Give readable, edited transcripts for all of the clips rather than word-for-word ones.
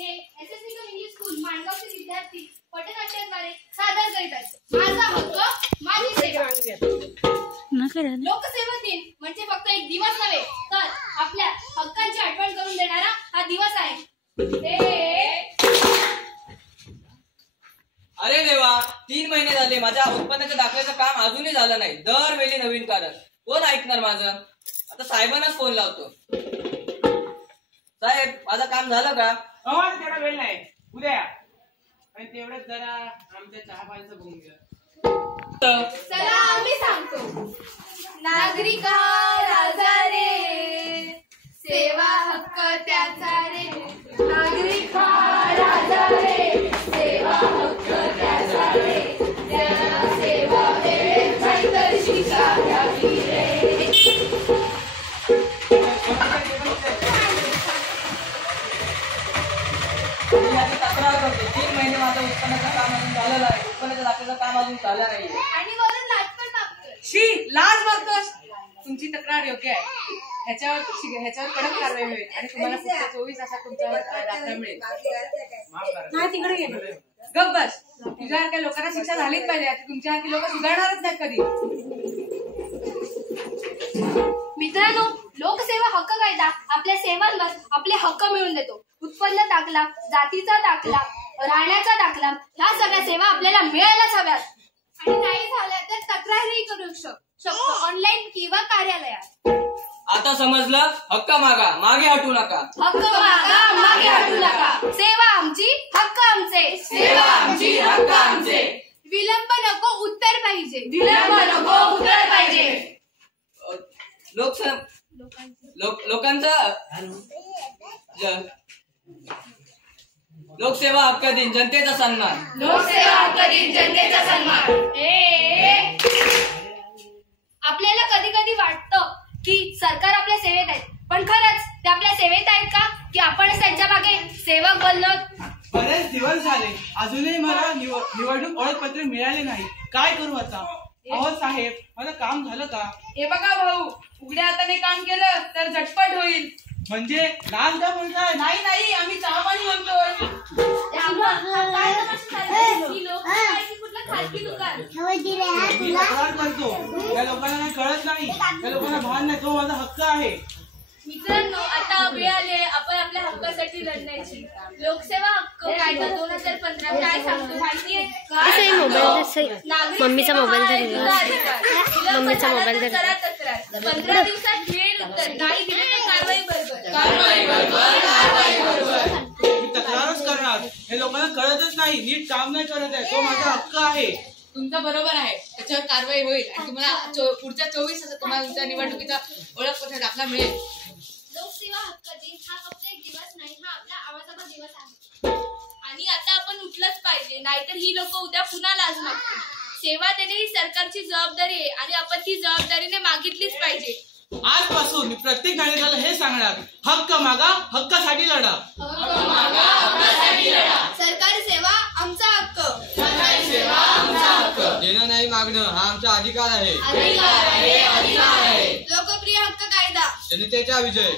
हे SSC English school माणगावचे विद्यार्थी पटनाट्याद्वारे सादर करीत आहेत माझा हक्क माझी सेवा। लोकसेवा दिन म्हणजे फक्त एक दिवस नव्हे तर आपल्या हक्कांची आठवण करून देणारा हा दिवस आहे। अरे देवा, 3 महिने झाले माझ्या उत्पन्नाच्या दाखल्याचं काम अजूनही झालं नाही। दरवेळी नवीन कारण, कोण ऐकणार माझं? आता साहेबांनाच फोन लावतो। साहेब, माझं काम झालं का? तेवढा वेळ नाही, उद्या आणि तेवढंच जरा आमच्या चहा पाण्याचं बघून घ्या। चला आम्ही सांगतो। नागरिका राजा रे, सेवा हक्क त्याचा रे। नागरिका राजा रे, सेवा हक्क त्याचा रे। त्याला सेवा वेळेत नाहीतर शिक्षा घ्यावी रे। तक्रार करतो, 3 महिने माझं उत्पन्नाचं काम अजून झालेलं आहे, उत्पन्नाच्या दाखल्याचं काम अजून झालं नाहीये आणि वरून लाच पण टाकतोय। शी, लाज मागतोस? तुमची तक्रार योग्य आहे। ह्याच्यावर कडक कारवाई होईल आणि तुम्हाला पुढच्या 24 तासात तुमचा दाखला मिळेल। तिकडे गेलो, गप बस। तुझ्यासारख्या लोकांना शिक्षा झालीच पाहिजे, तुमच्यासारखी लोक सुधारणारच नाहीत कधी। मित्रांनो, लोकसेवा हक्क कायदा आपल्या सेवांवर आपले हक्क मिळवून देतो। उत्पन्न दाखला, जातीचा दाखला, राहण्याचा दाखला, ह्या सगळ्या सेवा आपल्याला मिळायलाच हव्यात। आणि नाही झाल्या तर तक्रारही करू शकतो, ऑनलाईन किंवा कार्यालयात। आता समजलं? हक्क मागा, मागे हटू नका। हक्क मागा, मागे हटू नका। सेवा आमची, हक्क आमचे। सेवा आमची, हक्क आमचे। विलंब नको, उत्तर पाहिजे। विलंब नको, उत्तर पाहिजे। लोकसेवा हक्क दिन, जनतेचा सन्मान। लोकसेवा हक्क दिन, जनतेचा सन्मान। आपल्याला कधी कधी वाटतं की सरकार आपल्या सेवेत आहे, पण खरंच ते आपल्या सेवेत आहेत का, की आपणच त्यांच्या मागे सेवक बनलो? बरेच दिवस झाले, अजूनही मला निवडणूक ओळखपत्र मिळाले नाही, काय करू आता? अहो साहेब, माझं काम झालं का? हे बघा भाऊ, उघड्या हाताने काम केलं तर झटपट होईल। म्हणजे लाज का बोलताय? नाही, आम्ही चहा पाणी म्हणतोय। मी तक्रार करतो, या लोकांना काही कळत नाही, या लोकांना भान नाही, तो माझा हक्क आहे। मित्रांनो, आता वेळ आली आहे आपण आपल्या हक्कासाठी लढण्याची। लोकसेवा हक्क कायदा 2015 काय सांगतो माहितीये? मम्मीचा मोबाईल मम्मीचा मोबाईल 15 दिवसात मिळेल उत्तर, नाही दिले तर कारवाई बरोबर। मी तक्रारच करणार, हे लोकांना कळतच नाही, नीट काम नाही करत आहे, तो माझा हक्क आहे। तुमचं बरोबर आहे, त्याच्यावर कारवाई होईल आणि तुम्हाला पुढच्या 24 तासात तुम्हाला तुमच्या निवडणुकीचा ओळखपत्र दाखला मिळेल। लोकसेवा हक्क दिन हा फक्त एक दिवस नाही, हा आपला आवाजाचा दिवस आहे। आणि आता आपण उठलंच पाहिजे, नाहीतर ही लोक उद्या पुन्हा लाज मागतील। सेवा देणे ही सरकारची जबाबदारी आहे आणि आपण ती जबाबदारीने मागितलीच पाहिजे। आजपासून मी प्रत्येक नागरिकाला हे सांगणार, हक्क मागा, हक्कासाठी लढा। सरकारी सेवा आमचा हक्क। देणं नाही मागणं हा आमचा अधिकार आहे। लोकप्रिय हक्क कायदा, जनतेचा विजय।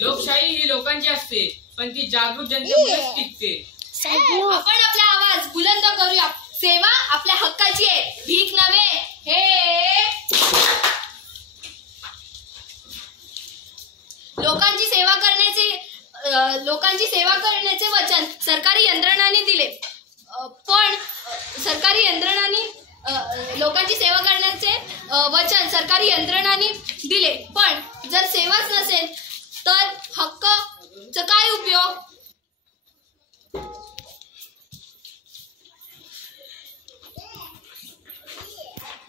लोकशाही ही लोकांची असते, पण ती जागृत जनतेमुळेच टिकते। आपण आपला आवाज बुलंद करूया। सेवा आपल्या हक्काची आहे, भीक नव्हे। लोकांची सेवा करण्याचे वचन सरकारी यंत्रणांनी दिले, पण सरकारी यंत्रणांनी लोकांची सेवा करण्याचे वचन सरकारी यंत्रणांनी दिले, पण जर सेवाच नसेल तर हक्काचा काय उपयोग?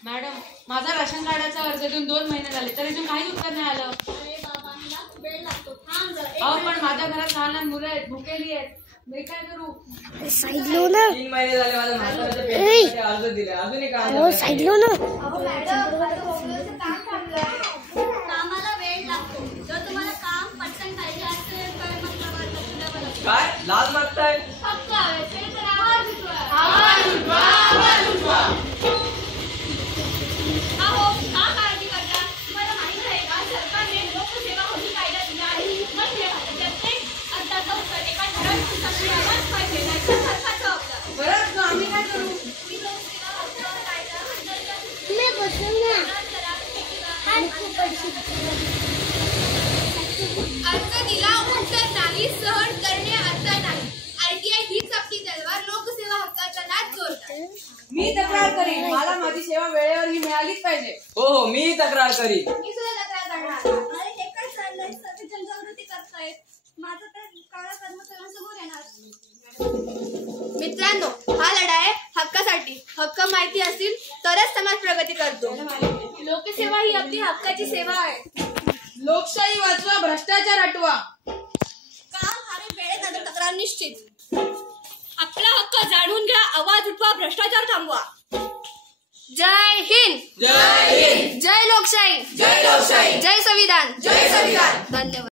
मॅडम, माझा राशन कार्डाचा अर्ज देऊन 2 महिने झाले तरी तुम्ही काही उत्तर नाही आलं। अहो, पण माझ्या घरात लहान मुलं आहेत, भुकेली आहेत, मी काय करू? 3 महिने झाले माझ्या म्हाताऱ्याच्या अर्ज दिले, अजूनही काम कामाला वेळ लागतो, जर तुम्हाला काम पटकन पाहिजे असेल तर मग काय लाज मागताय? हक्क असेल तर आवाज उठवा। अहो, का काळजी करता? तुम्हाला माहित आहे का सरकारने लोकसेवा हमी कायदा दिला आहे, म्हणजे प्रत्येक अर्ज दिला उत्तर नाही, सहन करणे अर्थ नाही. आरटीआय हीच आपली तलवार, लोकसेवा हक्काचा नाद जोरदार. मी तक्रार करीन, मला माझी सेवा वेळेवर ही मिळालीच पाहिजे. हो मी तक्रार करीन. मी सुद्धा तक्रार करणार. अरे हे काय चाललंय? सगळे जनजागृती करतायत, माझं तर काळा कर्म सगळ्यांसमोर येणार. मित्रांनो, हा लढा आहे हक्कासाठी. हक्क माहिती असतील तरच समाज प्रगती करतो. लोकसेवा ही आपली हक्काची सेवा आहे. लोकशाही वाचवा, भ्रष्टाचार हटवा. काम आणि वेळेत तक्रार निश्चित. आपला हक्क जाणून घ्या, आवाज उठवा, भ्रष्टाचार थांबवा. जय हिंद, जय हिंद, जय लोकशाही, जय लोकशाही, जय संविधान, जय संविधान. धन्यवाद.